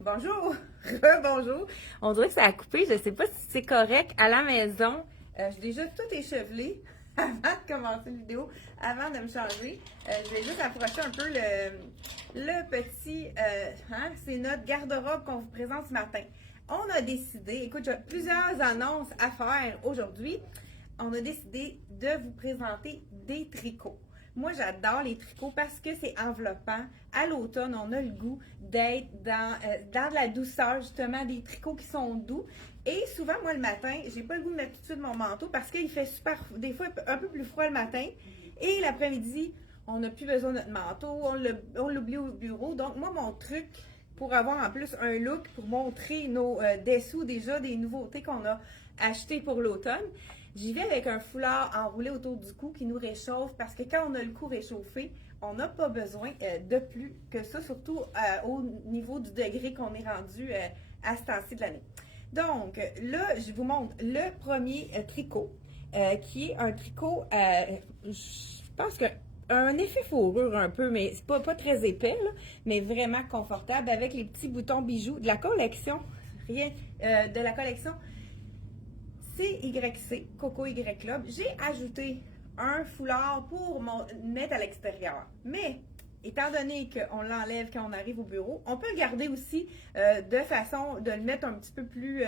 Bonjour, bonjour. On dirait que ça a coupé. Je ne sais pas si c'est correct à la maison. J'ai déjà tout échevelé avant de commencer la vidéo, avant de me changer. Je vais juste approcher un peu le petit... c'est notre garde-robe qu'on vous présente ce matin. On a décidé, écoute, j'ai plusieurs annonces à faire aujourd'hui. On a décidé de vous présenter des tricots. Moi, j'adore les tricots parce que c'est enveloppant. À l'automne, on a le goût d'être dans la douceur, justement, des tricots qui sont doux. Et souvent, moi, le matin, j'ai pas le goût de mettre tout de suite mon manteau parce qu'il fait des fois, un peu plus froid le matin. Et l'après-midi, on n'a plus besoin de notre manteau, on l'oublie au bureau. Donc, moi, mon truc pour avoir en plus un look, pour montrer nos dessous déjà, des nouveautés qu'on a achetées pour l'automne, j'y vais avec un foulard enroulé autour du cou qui nous réchauffe parce que quand on a le cou réchauffé, on n'a pas besoin de plus que ça, surtout au niveau du degré qu'on est rendu à ce temps-ci de l'année. Donc là, je vous montre le premier tricot qui est un tricot, je pense que un effet fourrure un peu, mais c'est pas très épais, là, mais vraiment confortable avec les petits boutons bijoux de la collection, de la collection CYC, Coco Y Club. J'ai ajouté un foulard pour mettre à l'extérieur. Mais, étant donné qu'on l'enlève quand on arrive au bureau, on peut le garder aussi de façon de le mettre un petit peu plus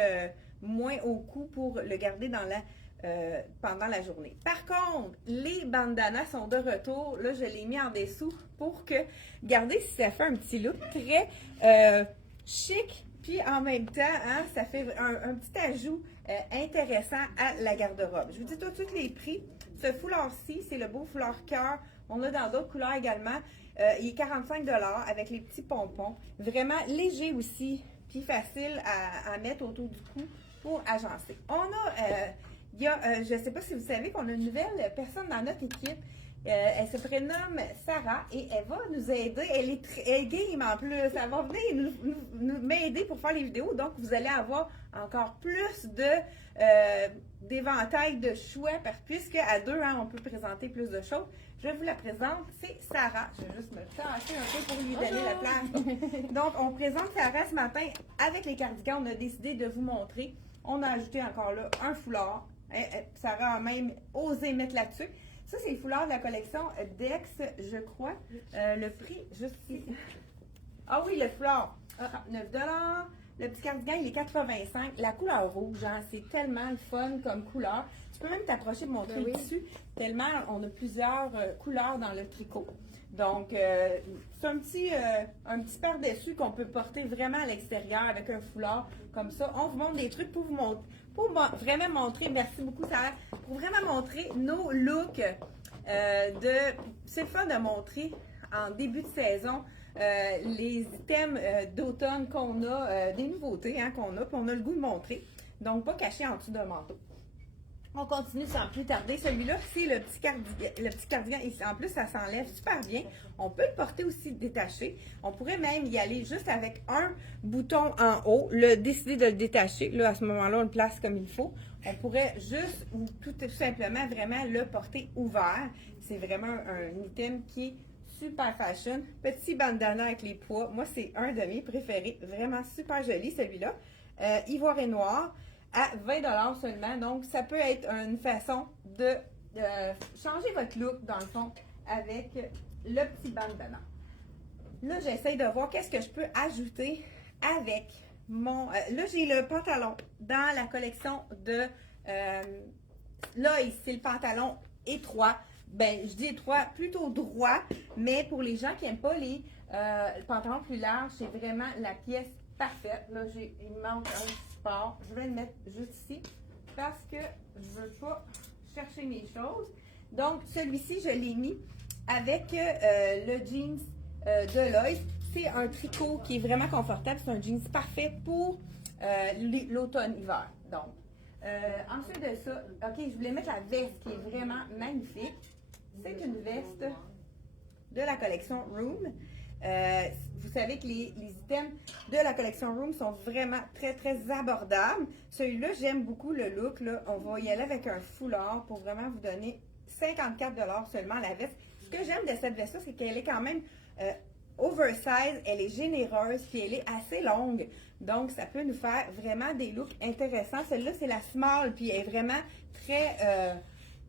moins au cou pour le garder pendant la journée. Par contre, les bandanas sont de retour. Là, je l'ai mis en dessous pour que, regardez si ça fait un petit look très chic. Puis en même temps, hein, ça fait un petit ajout intéressant à la garde-robe. Je vous dis tout de suite les prix. Ce foulard-ci, c'est le beau foulard cœur. On a dans d'autres couleurs également. Il est 45 $ avec les petits pompons. Vraiment léger aussi, puis facile à mettre autour du cou pour agencer. On a, je ne sais pas si vous savez qu'on a une nouvelle personne dans notre équipe. Elle se prénomme Sarah et elle va nous aider. Elle est game en plus. Elle va venir m'aider pour faire les vidéos. Donc, vous allez avoir encore plus d'éventail de choix puisque à deux, hein, on peut présenter plus de choses. Je vous la présente. C'est Sarah. Je vais juste me tasser un peu pour lui donner la place. Donc, on présente Sarah ce matin avec les cardigans. On a décidé de vous montrer. On a ajouté encore là un foulard. Sarah a même osé mettre là-dessus. Ça, c'est le foulard de la collection Dex, je crois. Le prix, juste ici. Ah oui, le foulard, 39 $. Le petit cardigan, il est 85. La couleur rouge, hein, c'est tellement le fun comme couleur. Tu peux même t'approcher de montrer le tissu, tellement on a plusieurs couleurs dans le tricot. Donc, c'est un petit par-dessus qu'on peut porter vraiment à l'extérieur avec un foulard comme ça. On vous montre des trucs pour vous montrer. Pour vraiment montrer, merci beaucoup Sarah, pour vraiment montrer nos looks c'est le fun de montrer en début de saison les items d'automne qu'on a, des nouveautés hein, qu'on a, puis on a le goût de montrer. Donc pas caché en dessous d'un manteau. On continue sans plus tarder. Celui-là, c'est le petit cardigan. En plus, ça s'enlève super bien. On peut le porter aussi détaché. On pourrait même y aller juste avec un bouton en haut, décider de le détacher. Là, à ce moment-là, on le place comme il faut. On pourrait juste ou tout simplement vraiment le porter ouvert. C'est vraiment un item qui est super fashion. Petit bandana avec les pois. Moi, c'est un de mes préférés. Vraiment super joli, celui-là. Ivoire et noir. À 20 $ seulement. Donc, ça peut être une façon de changer votre look, dans le fond, avec le petit bandana. Là, j'essaie de voir qu'est-ce que je peux ajouter avec mon... là, j'ai le pantalon dans la collection de... là, c'est le pantalon étroit. Ben, je dis étroit, plutôt droit, mais pour les gens qui n'aiment pas les pantalons plus larges, c'est vraiment la pièce parfaite. Là, il me manque un sport. Je vais le mettre juste ici parce que je ne veux pas chercher mes choses. Donc, celui-ci, je l'ai mis avec le jeans de Lois. C'est un tricot qui est vraiment confortable. C'est un jeans parfait pour l'automne-hiver. Donc, ensuite de ça, ok, je voulais mettre la veste qui est vraiment magnifique. C'est une veste de la collection Room. Vous savez que les items de la collection Room sont vraiment très, très abordables. Celui-là, j'aime beaucoup le look. Là. On va y aller avec un foulard pour vraiment vous donner 54 $ seulement la veste. Ce que j'aime de cette veste-là, c'est qu'elle est quand même oversize, elle est généreuse, puis elle est assez longue. Donc, ça peut nous faire vraiment des looks intéressants. Celle-là, c'est la small, puis elle est vraiment très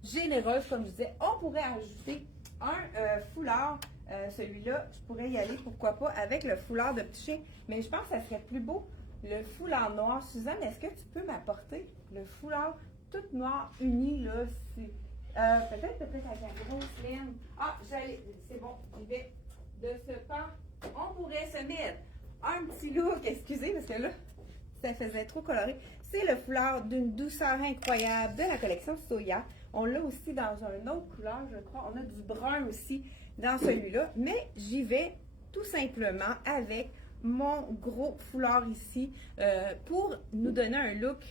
généreuse, comme je disais. On pourrait ajouter un foulard. Celui-là, je pourrais y aller, pourquoi pas, avec le foulard de petit chien. Mais je pense que ça serait plus beau, le foulard noir. Suzanne, est-ce que tu peux m'apporter le foulard tout noir uni, là? Peut-être avec la grosse laine. Ah, c'est bon, j'y vais de ce pan. On pourrait se mettre un petit look, excusez, parce que là, ça faisait trop coloré. C'est le foulard d'une douceur incroyable de la collection Soya. On l'a aussi dans une autre couleur, je crois. On a du brun aussi dans celui-là. Mais j'y vais tout simplement avec mon gros foulard ici pour nous donner un look,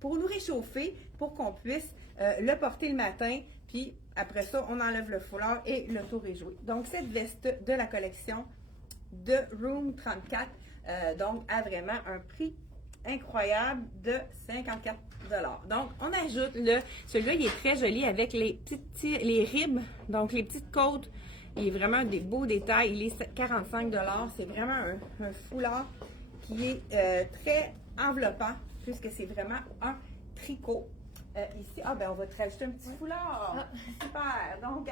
pour nous réchauffer, pour qu'on puisse le porter le matin. Puis après ça, on enlève le foulard et le tour est joué. Donc, cette veste de la collection de Room 34, donc, a vraiment un prix incroyable de 54 $. Donc, on ajoute celui-là, il est très joli avec les ribs, donc les petites côtes. Il est vraiment des beaux détails. Il est 45 $. C'est vraiment un foulard qui est très enveloppant puisque c'est vraiment un tricot. Ici, on va te rajouter un petit foulard. Super! Donc,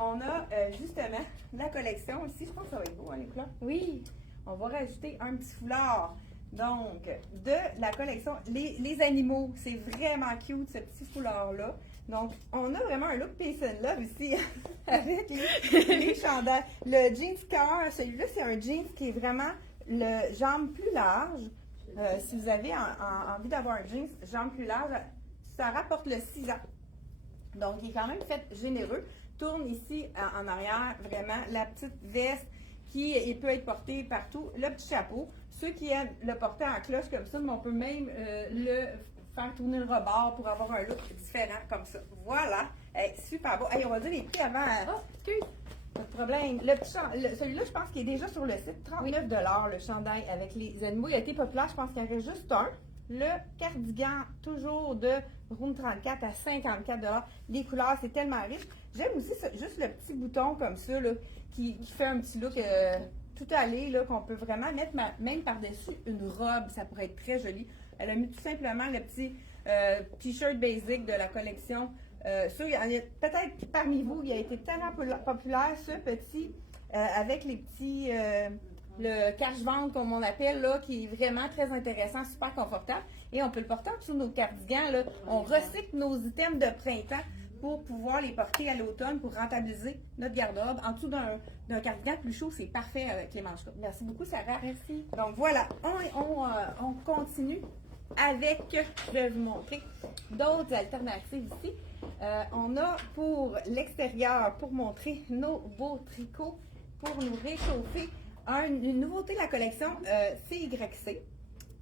on a justement la collection ici. Je pense que ça va être beau, hein, les couleurs? Oui! On va rajouter un petit foulard. Donc, de la collection Les animaux. C'est vraiment cute, ce petit foulard-là. Donc, on a vraiment un look Peace and Love ici avec les chandails. Le jeans cœur, celui-là, c'est un jeans qui est vraiment le jambe plus large. Si vous avez envie d'avoir un jeans jambe plus large, ça rapporte le 6 ans. Donc, il est quand même fait généreux. Tourne ici en arrière, vraiment, la petite veste qui peut être portée partout. Le petit chapeau. Ceux qui aiment le porter en cloche comme ça, mais on peut même le faire tourner le rebord pour avoir un look différent comme ça. Voilà. Hey, super beau. Hey, on va dire les prix avant. Excuse. Pas de problème. Celui-là, je pense qu'il est déjà sur le site. 39 $, le chandail avec les animaux. Il a été populaire. Je pense qu'il y en reste juste un. Le cardigan, toujours de Room 34 à 54 $. Les couleurs, c'est tellement riche. J'aime aussi juste le petit bouton comme ça, là, qui fait un petit look tout allé, là, qu'on peut vraiment mettre même par-dessus une robe. Ça pourrait être très joli. Elle a mis tout simplement le petit t-shirt basic de la collection. Ça, il y en a peut-être parmi vous, il a été tellement populaire, ce petit, avec les petits... le cache-ventre, comme on appelle, là, qui est vraiment très intéressant, super confortable. Et on peut le porter en dessous de nos cardigans. Là. On recycle nos items de printemps pour pouvoir les porter à l'automne pour rentabiliser notre garde-robe. En dessous d'un cardigan plus chaud, c'est parfait avec les manches courtes. Merci beaucoup, Sarah. Merci. Donc voilà, on continue avec, je vais vous montrer d'autres alternatives ici. On a pour l'extérieur, pour montrer nos beaux tricots, pour nous réchauffer, une nouveauté de la collection CYC.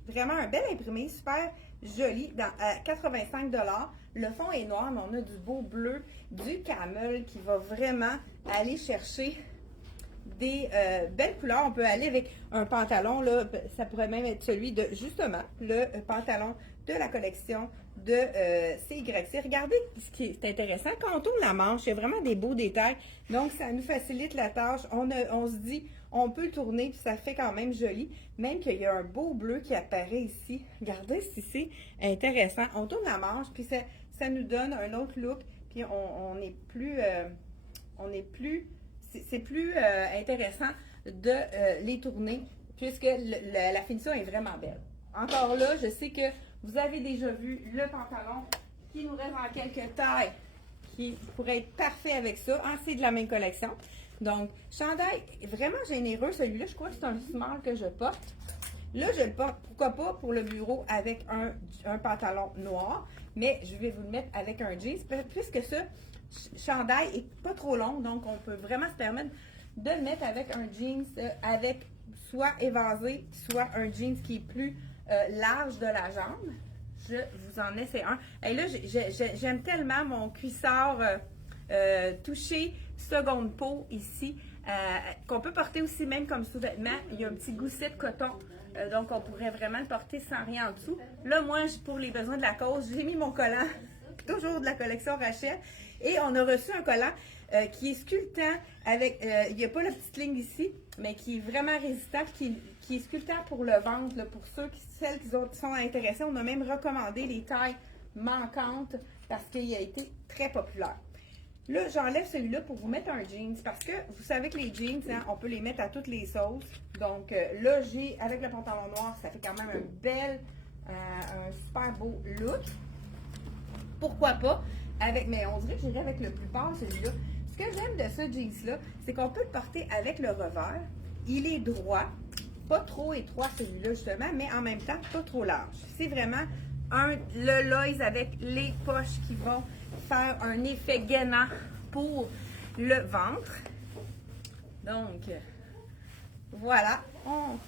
Vraiment un bel imprimé, super joli, à 85 $. Le fond est noir, mais on a du beau bleu, du camel qui va vraiment aller chercher des belles couleurs. On peut aller avec un pantalon, là, ça pourrait même être celui de, justement, le pantalon de la collection de CYC. Regardez ce qui est intéressant. Quand on tourne la manche, il y a vraiment des beaux détails. Donc, ça nous facilite la tâche. On se dit, on peut le tourner, puis ça fait quand même joli. Même qu'il y a un beau bleu qui apparaît ici. Regardez si c'est intéressant. On tourne la manche, puis ça nous donne un autre look. Puis on est plus... c'est plus intéressant de les tourner, puisque la finition est vraiment belle. Encore là, je sais que vous avez déjà vu le pantalon qui nous reste en quelques tailles, qui pourrait être parfait avec ça. Ah, c'est de la même collection. Donc, chandail vraiment généreux. Celui-là, je crois que c'est un small que je porte. Là, je le porte, pourquoi pas, pour le bureau avec un pantalon noir. Mais je vais vous le mettre avec un jeans, puisque ce chandail est pas trop long. Donc, on peut vraiment se permettre de le mettre avec un jeans avec soit évasé, soit un jeans qui est plus large de la jambe. Je vous en essaie un. Et là, j'aime tellement mon cuissard touché seconde peau ici, qu'on peut porter aussi même comme sous-vêtement. Il y a un petit gousset de coton, donc on pourrait vraiment le porter sans rien en dessous. Là, moi, pour les besoins de la cause, j'ai mis mon collant, toujours de la collection Rachel, et on a reçu un collant qui est sculptant, avec, il n'y a pas la petite ligne ici, mais qui est vraiment résistant, qui est sculptant pour le ventre, là, pour celles qui sont intéressées. On a même recommandé les tailles manquantes parce qu'il a été très populaire. Là, j'enlève celui-là pour vous mettre un jeans parce que vous savez que les jeans, hein, on peut les mettre à toutes les sauces. Donc là, avec le pantalon noir, ça fait quand même un super beau look. Pourquoi pas? Mais on dirait que j'irais avec le plus pâle, celui-là. Ce que j'aime de ce jeans-là, c'est qu'on peut le porter avec le revers. Il est droit, pas trop étroit celui-là justement, mais en même temps, pas trop large. C'est vraiment le Lois avec les poches qui vont faire un effet gainant pour le ventre. Donc, voilà, on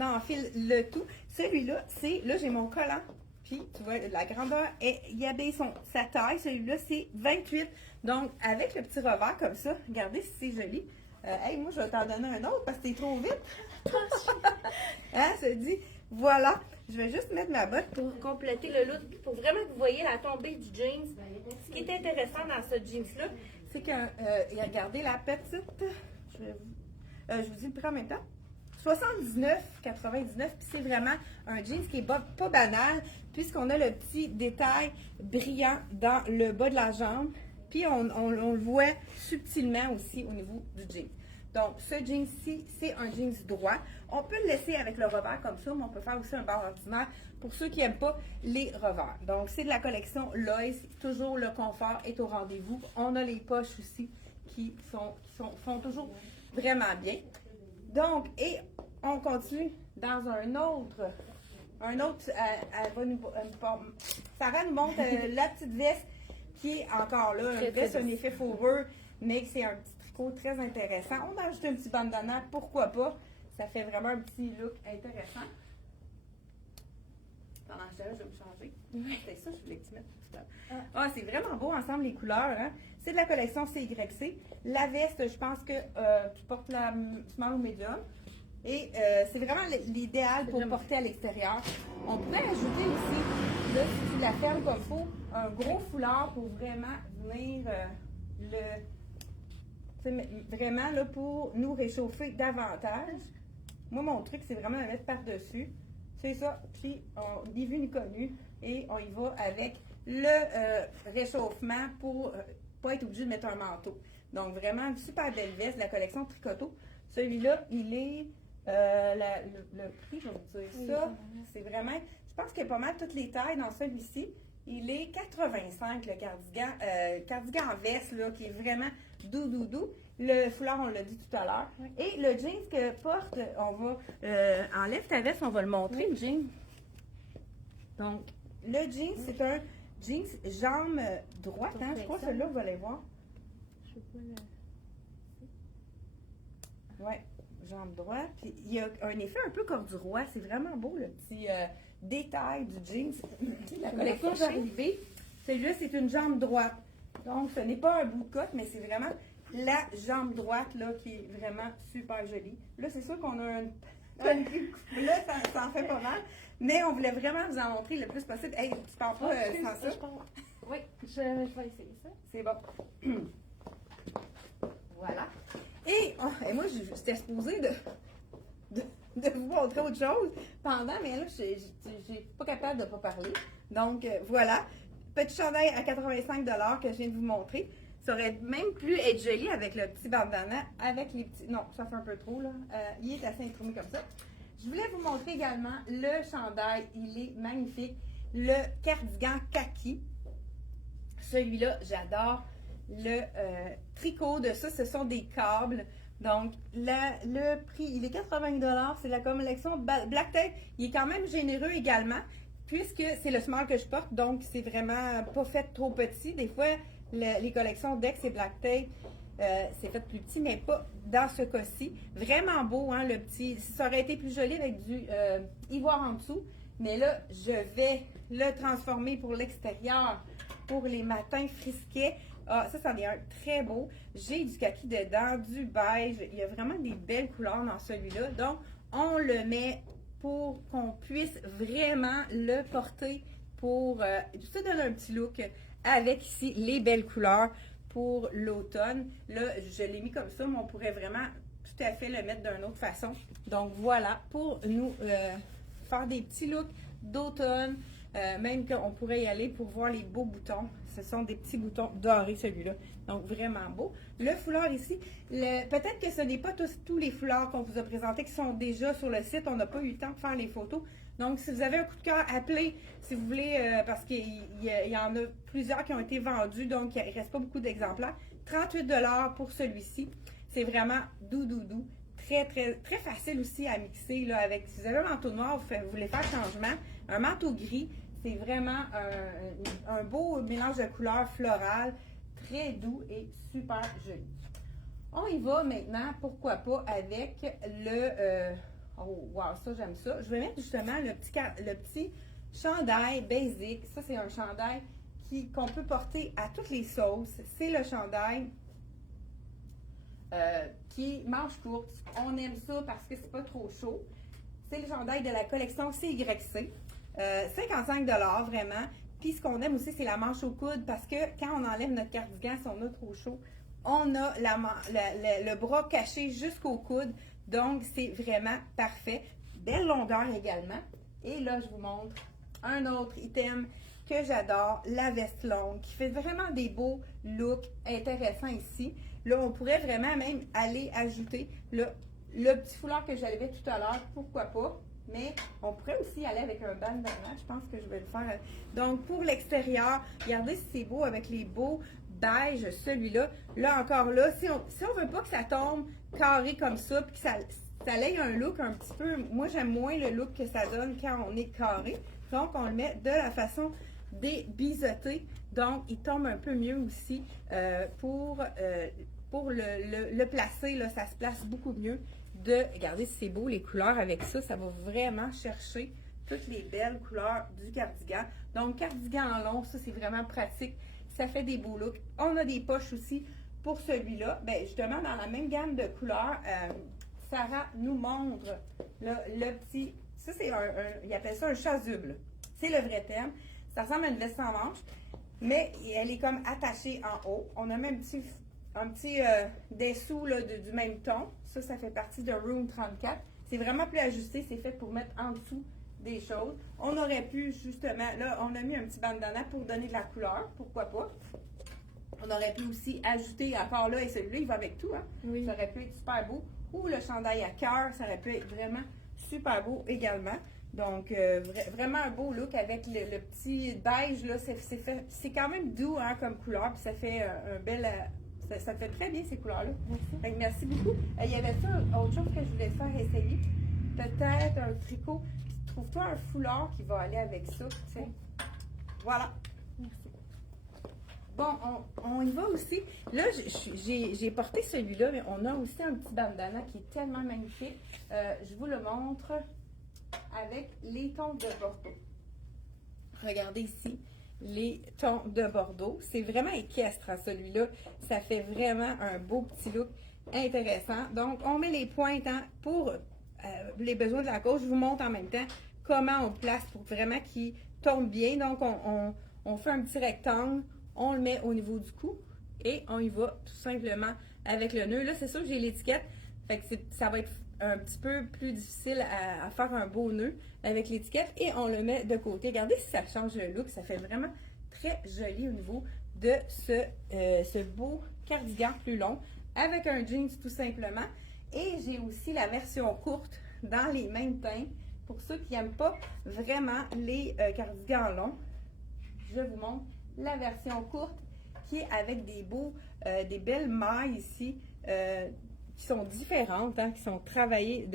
enfile le tout. Celui-là, là j'ai mon collant. Puis, tu vois, la grandeur, il abaisse sa taille. Celui-là, c'est 28. Donc, avec le petit revers comme ça, regardez si c'est joli. Hey, moi, je vais t'en donner un autre parce que t'es trop vite. Hein, ça dit, voilà. Je vais juste mettre ma botte pour compléter le look. Puis pour vraiment que vous voyez la tombée du jeans. Ce qui est intéressant dans ce jeans-là, c'est que, regardez la petite. Je vous dis le prix en même temps. 79,99, puis c'est vraiment un jeans qui est pas banal, puisqu'on a le petit détail brillant dans le bas de la jambe, puis on le voit subtilement aussi au niveau du jean. Donc, ce jean-ci, c'est un jeans droit. On peut le laisser avec le revers comme ça, mais on peut faire aussi un bord ordinaire pour ceux qui n'aiment pas les revers. Donc, c'est de la collection Lois. Toujours le confort est au rendez-vous. On a les poches aussi qui font toujours vraiment bien. Donc, et on continue dans un autre, Sarah nous montre la petite veste qui est encore là, une veste, un effet fourrure, mais c'est un petit tricot très intéressant. On a ajouté un petit bandana, pourquoi pas, ça fait vraiment un petit look intéressant. Pendant ce temps-là, je vais me changer. C'est ça, je voulais que tu mettes. Ah, c'est vraiment beau ensemble les couleurs, hein? C'est de la collection CYC. La veste, je pense que tu portes la small ou medium. Et c'est vraiment l'idéal pour porter à l'extérieur. On pourrait ajouter aussi, là, si tu la fermes comme il faut, un gros foulard pour vraiment venir vraiment là, pour nous réchauffer davantage. Moi, mon truc, c'est vraiment la mettre par-dessus. C'est ça. Puis, ni vu ni connu. Et on y va avec le réchauffement pour pas être obligé de mettre un manteau. Donc, vraiment, une super belle veste de la collection Tricoto. Celui-là, il est... le prix, je vais vous dire ça, c'est vraiment, je pense qu'il y a pas mal toutes les tailles dans celui-ci. Il est 85, le cardigan en veste, là, qui est vraiment doux. Le foulard, on l'a dit tout à l'heure. Oui. Et le jeans que porte, enlève ta veste, on va le montrer, le jean. Donc, le jean, c'est un jeans jambe droite, hein, je crois que celui-là, vous allez voir. Je sais pas, ouais. Jambe droite. Puis il y a un effet un peu corduroy. C'est vraiment beau, le petit détail du jeans. La collection Jarrivé, celui-là, c'est une jambe droite. Donc, ce n'est pas un bout de cotte, mais c'est vraiment la jambe droite là, qui est vraiment super jolie. Là, c'est sûr qu'on a là, ça en fait pas mal. Mais on voulait vraiment vous en montrer le plus possible. Hey, tu parles pas sans ça? Oui, je vais essayer ça. C'est bon. Voilà. Et moi, j'étais supposée de vous montrer autre chose pendant, mais là, je suis pas capable de ne pas parler. Donc, voilà. Petit chandail à 85 $ que je viens de vous montrer. Ça aurait même pu être joli avec le petit bandana, avec les petits... Non, ça fait un peu trop, là. Il est assez imprimé comme ça. Je voulais vous montrer également le chandail. Il est magnifique. Le cardigan kaki. Celui-là, j'adore. Le tricot de ça, ce sont des câbles. Donc, le prix, il est 80 $. C'est la collection Black Tape. Il est quand même généreux également, puisque c'est le small que je porte. Donc, c'est vraiment pas fait trop petit. Des fois, les collections Dex et Black Tape, c'est fait plus petit, mais pas dans ce cas-ci. Vraiment beau, hein, le petit. Ça aurait été plus joli avec du ivoire en dessous. Mais là, je vais le transformer pour l'extérieur, pour les matins frisquets. Ah, ça, c'en est un très beau. J'ai du kaki dedans, du beige. Il y a vraiment des belles couleurs dans celui-là. Donc, on le met pour qu'on puisse vraiment le porter pour se donner un petit look avec ici les belles couleurs pour l'automne. Là, je l'ai mis comme ça, mais on pourrait vraiment tout à fait le mettre d'une autre façon. Donc voilà, pour nous faire des petits looks d'automne, même qu'on pourrait y aller pour voir les beaux boutons. Ce sont des petits boutons dorés, celui-là. Donc, vraiment beau. Le foulard ici, peut-être que ce n'est pas tous les foulards qu'on vous a présentés qui sont déjà sur le site. On n'a pas eu le temps de faire les photos. Donc, si vous avez un coup de cœur, appelez si vous voulez, parce qu'il y en a plusieurs qui ont été vendus. Donc, il ne reste pas beaucoup d'exemplaires. 38 $ pour celui-ci. C'est vraiment doux. Très, très, très facile aussi à mixer là, avec. Si vous avez un manteau noir, vous voulez faire changement. Un manteau gris, c'est vraiment un beau mélange de couleurs florales, très doux et super joli. On y va maintenant, pourquoi pas, avec le... oh, wow, ça, j'aime ça. Je vais mettre justement le petit chandail basic. Ça, c'est un chandail qu'on peut porter à toutes les sauces. C'est le chandail qui manche courte. On aime ça parce que c'est pas trop chaud. C'est le chandail de la collection CYC. 55 $ vraiment. Puis ce qu'on aime aussi, c'est la manche au coude parce que quand on enlève notre cardigan, si on a trop chaud, on a le bras caché jusqu'au coude. Donc, c'est vraiment parfait. Belle longueur également. Et là, je vous montre un autre item que j'adore, la veste longue, qui fait vraiment des beaux looks intéressants ici. Là, on pourrait vraiment même aller ajouter le petit foulard que j'avais tout à l'heure, pourquoi pas. Mais on pourrait aussi aller avec un bandana, je pense que je vais le faire. Donc, pour l'extérieur, regardez si c'est beau avec les beaux beige, celui-là. Là, encore là, si on veut pas que ça tombe carré comme ça, puis que ça ait un look un petit peu... Moi, j'aime moins le look que ça donne quand on est carré. Donc, on le met de la façon des biseautés. Donc, il tombe un peu mieux aussi pour le placer. Là, ça se place beaucoup mieux. Regardez si c'est beau, les couleurs avec ça, ça va vraiment chercher toutes les belles couleurs du cardigan. Donc, cardigan en long, ça, c'est vraiment pratique. Ça fait des beaux looks. On a des poches aussi pour celui-là. Bien, justement, dans la même gamme de couleurs, Sarah nous montre le petit... Ça, c'est il appelle ça un chasuble. C'est le vrai terme. Ça ressemble à une veste sans manche, mais elle est comme attachée en haut. On a même un petit dessous là, du même ton. Ça fait partie de Room 34. C'est vraiment plus ajusté. C'est fait pour mettre en dessous des choses. On aurait pu, justement, là, on a mis un petit bandana pour donner de la couleur. Pourquoi pas? On aurait pu aussi ajouter, encore là, et celui-là, il va avec tout, hein? Oui. Ça aurait pu être super beau. Ou le chandail à cœur, ça aurait pu être vraiment super beau également. Donc, vraiment un beau look avec le petit beige, là, c'est quand même doux, hein, comme couleur, puis ça fait un bel... Ça fait très bien ces couleurs-là. Merci. Merci beaucoup. Il y avait ça, autre chose que je voulais faire essayer. Peut-être un tricot. Trouve-toi un foulard qui va aller avec ça. T'sais. Voilà. Merci. Bon, on y va aussi. Là, j'ai porté celui-là, mais on a aussi un petit bandana qui est tellement magnifique. Je vous le montre avec les tons de Bordeaux. Regardez ici. Les tons de Bordeaux. C'est vraiment équestre, hein, celui-là. Ça fait vraiment un beau petit look intéressant. Donc, on met les pointes hein, pour les besoins de la cause. Je vous montre en même temps comment on place pour vraiment qu'il tombe bien. Donc, on fait un petit rectangle. On le met au niveau du cou et on y va tout simplement avec le nœud. Là, c'est sûr que j'ai l'étiquette. Fait que ça va être un petit peu plus difficile à faire un beau nœud avec l'étiquette et on le met de côté. Regardez si ça change le look, ça fait vraiment très joli au niveau de ce beau cardigan plus long avec un jeans tout simplement. Et j'ai aussi la version courte dans les mêmes teintes pour ceux qui n'aiment pas vraiment les cardigans longs. Je vous montre la version courte qui est avec des belles mailles ici qui sont différentes, hein, qui sont travaillées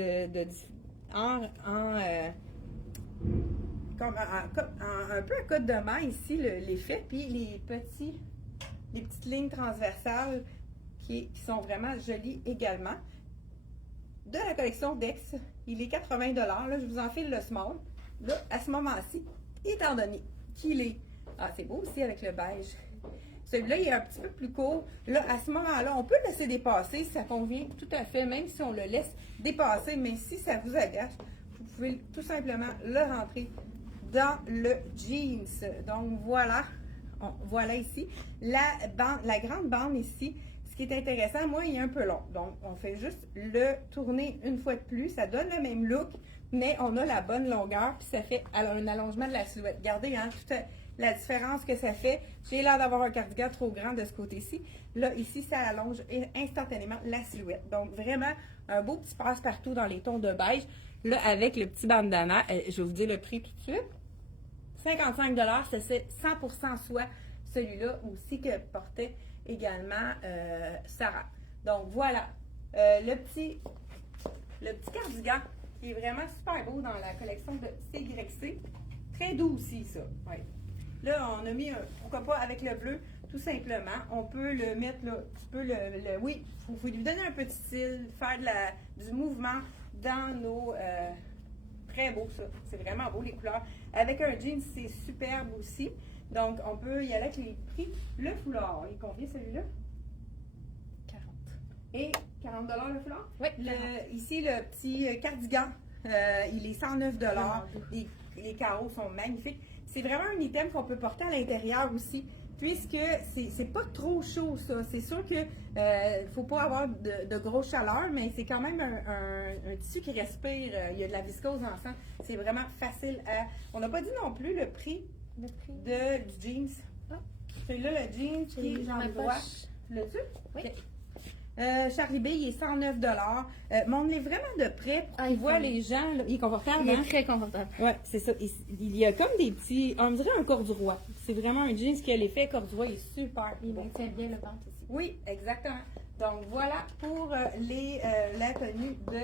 comme un peu à côte de maille ici, l'effet, puis les petites lignes transversales qui sont vraiment jolies également. De la collection Dex, il est 80 $. Là, je vous en file le small. Là, à ce moment-ci, étant donné qu'il est... Ah, c'est beau aussi avec le beige. Celui-là, il est un petit peu plus court. Là, à ce moment-là, on peut le laisser dépasser. Ça convient tout à fait, même si on le laisse dépasser. Mais si ça vous agace, vous pouvez tout simplement le rentrer dans le jeans. Donc, voilà. voilà ici. La grande bande ici, ce qui est intéressant, moi, il est un peu long. Donc, on fait juste le tourner une fois de plus. Ça donne le même look, mais on a la bonne longueur, puis ça fait un allongement de la silhouette. Regardez, hein, toute la différence que ça fait. J'ai l'air d'avoir un cardigan trop grand de ce côté-ci. Là, ici, ça allonge instantanément la silhouette. Donc, vraiment, un beau petit passe-partout dans les tons de beige. Là, avec le petit bandana, je vais vous dire le prix tout de suite. 55 $, c'est 100% soit celui-là aussi que portait également Sarah. Donc, voilà, le petit cardigan qui est vraiment super beau dans la collection de CYC. Très doux aussi, ça. Ouais. Là, on a mis, pourquoi pas, avec le bleu, tout simplement. On peut le mettre, là, oui, il faut lui donner un petit style, faire du mouvement dans nos... très beau, ça. C'est vraiment beau, les couleurs. Avec un jean, c'est superbe aussi. Donc, on peut y aller avec les prix. Le foulard, il est combien, celui-là? 40. Et 40 $ le foulard? Oui. Ici, le petit cardigan, il est 109 $. Les carreaux sont magnifiques. C'est vraiment un item qu'on peut porter à l'intérieur aussi, puisque c'est pas trop chaud, ça. C'est sûr que faut pas avoir de grosse chaleur, mais c'est quand même un tissu qui respire. Il y a de la viscose ensemble. C'est vraiment facile à... On n'a pas dit non plus le prix du jeans. Ah. Celui-là, le jeans qui est genre droit. L'as-tu? Oui. Okay. Charlie B, il est 109 $. Montre-les vraiment de près pour qu'ils voient les gens. Là. Il est confortable, Il est hein? très confortable. Oui, c'est ça. Il y a comme des petits... On dirait un corduroy. C'est vraiment un jeans qui a l'effet corduroy. Il est super. Il maintient bien le ventre aussi. Oui, exactement. Donc, voilà pour la tenue de...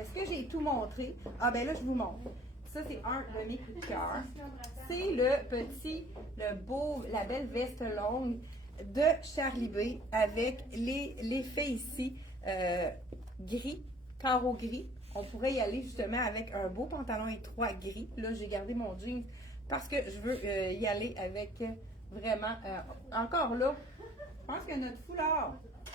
Est-ce que j'ai tout montré? Ah, ben là, je vous montre. Ça, c'est un de mes coups de cœur. C'est la belle veste longue de Charlie B avec l'effet ici gris, carreau gris. On pourrait y aller justement avec un beau pantalon étroit gris. Là, j'ai gardé mon jeans parce que je veux y aller avec vraiment... encore là, je pense que notre foulard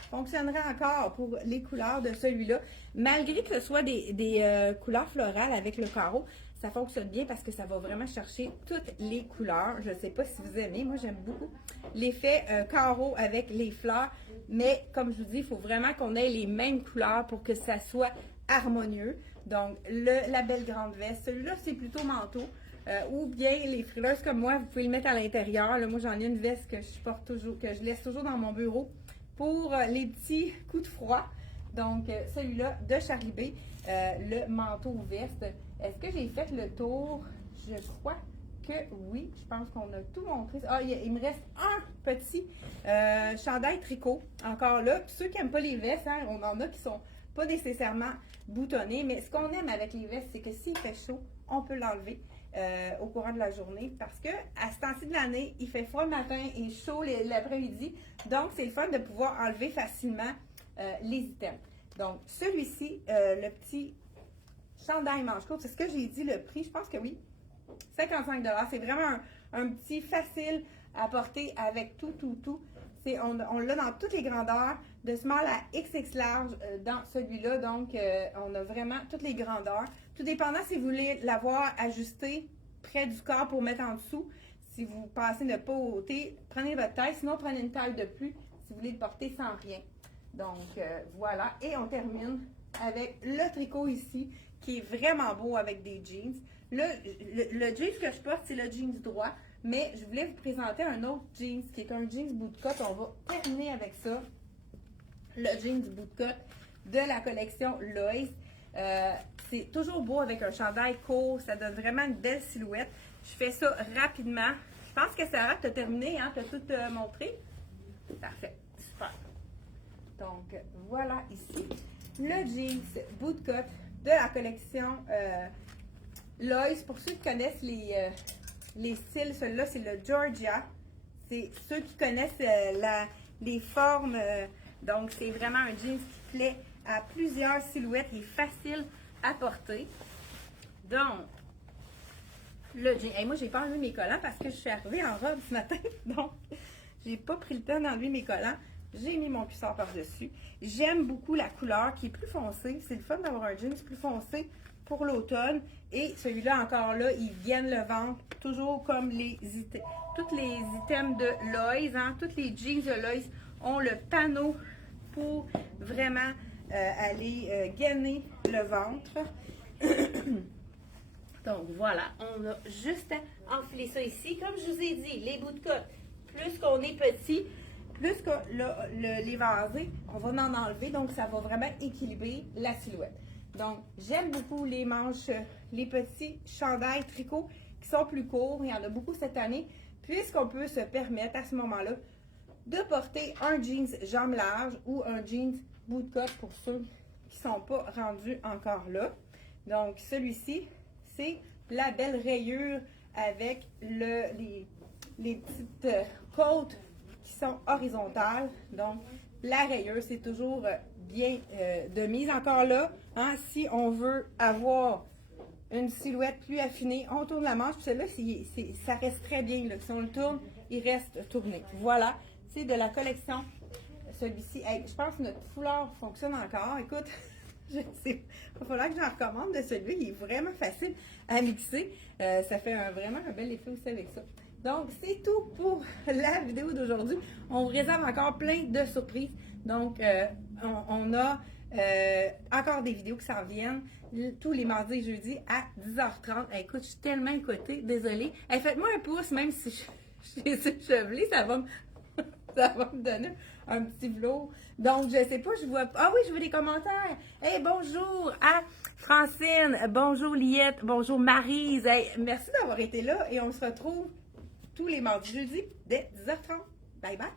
fonctionnerait encore pour les couleurs de celui-là. Malgré que ce soit des couleurs florales avec le carreau, ça fonctionne bien parce que ça va vraiment chercher toutes les couleurs. Je ne sais pas si vous aimez, moi j'aime beaucoup l'effet carreau avec les fleurs, mais comme je vous dis, il faut vraiment qu'on ait les mêmes couleurs pour que ça soit harmonieux. Donc, la belle grande veste, celui-là c'est plutôt manteau. Ou bien les frileuses comme moi, vous pouvez le mettre à l'intérieur. Moi j'en ai une veste que je porte toujours, que je laisse toujours dans mon bureau pour les petits coups de froid. Donc, celui-là de Charlie B, le manteau veste. Est-ce que j'ai fait le tour? Je crois que oui. Je pense qu'on a tout montré. Ah, il me reste un petit chandail tricot. Encore là. Puis ceux qui n'aiment pas les vestes, hein, on en a qui sont pas nécessairement boutonnés. Mais ce qu'on aime avec les vestes, c'est que s'il fait chaud, on peut l'enlever au courant de la journée. Parce que à ce temps-ci de l'année, il fait froid le matin et chaud l'après-midi. Donc, c'est le fun de pouvoir enlever facilement les items. Donc, celui-ci, le petit chandail manche courte, c'est ce que j'ai dit, le prix, je pense que oui, 55 $. C'est vraiment un petit facile à porter avec tout. On l'a dans toutes les grandeurs, de small à XX large dans celui-là. Donc, on a vraiment toutes les grandeurs. Tout dépendant si vous voulez l'avoir ajusté près du corps pour mettre en dessous. Si vous pensez ne pas ôter, prenez votre taille. Sinon, prenez une taille de plus si vous voulez le porter sans rien. Donc, voilà. Et on termine avec le tricot ici, qui est vraiment beau avec des jeans. Le jeans que je porte, c'est le jeans droit. Mais je voulais vous présenter un autre jeans, qui est un jeans bootcut. On va terminer avec ça. Le jeans bootcut de la collection Lois. C'est toujours beau avec un chandail court. Ça donne vraiment une belle silhouette. Je fais ça rapidement. Je pense que Sarah, tu as terminé, hein? Tu as tout montré? Parfait. Super. Donc, voilà ici le jeans bootcut de la collection Lois. Pour ceux qui connaissent les styles, celui-là, c'est le Georgia. C'est ceux qui connaissent les formes. Donc, c'est vraiment un jeans qui plaît à plusieurs silhouettes. Il est facile à porter. Donc, le jeans. Hey, moi, j'ai pas enlevé mes collants parce que je suis arrivée en robe ce matin. Donc, j'ai pas pris le temps d'enlever mes collants. J'ai mis mon cuissard par-dessus. J'aime beaucoup la couleur qui est plus foncée. C'est le fun d'avoir un jeans plus foncé pour l'automne. Et celui-là, encore là, il gaine le ventre, toujours comme tous les items de Lois, hein, tous les jeans de Lois ont le panneau pour vraiment aller gainer le ventre. Donc voilà, on a juste à enfiler ça ici. Comme je vous ai dit, les bouts de cotte, plus qu'on est petit, plus que les vasés, on va en enlever, donc ça va vraiment équilibrer la silhouette. Donc, j'aime beaucoup les manches, les petits chandails tricots qui sont plus courts. Il y en a beaucoup cette année, puisqu'on peut se permettre à ce moment-là de porter un jeans jambes larges ou un jeans bout de cotte pour ceux qui ne sont pas rendus encore là. Donc, celui-ci, c'est la belle rayure avec les petites côtes qui sont horizontales. Donc, la rayure, c'est toujours bien de mise. Encore là, hein, si on veut avoir une silhouette plus affinée, on tourne la manche. Puis celle-là, ça reste très bien. Là. Si on le tourne, il reste tourné. Voilà, c'est de la collection. Celui-ci, hey, je pense que notre foulard fonctionne encore. Écoute, je sais, il va falloir que j'en recommande de celui-là. Il est vraiment facile à mixer. Ça fait vraiment un bel effet aussi avec ça. Donc, c'est tout pour la vidéo d'aujourd'hui. On vous réserve encore plein de surprises. Donc, on a encore des vidéos qui s'en viennent tous les mardis et jeudis à 10h30. Écoute, je suis tellement écoutée, désolée. Faites-moi un pouce, même si je suis chevelée, ça va me donner un petit vlog. Donc, je sais pas, je vois... Ah oui, je vois des commentaires. Hey, bonjour à Francine, bonjour Liette, bonjour Maryse. Hey, merci d'avoir été là et on se retrouve tous les mardis, jeudis, dès 10h30. Bye bye!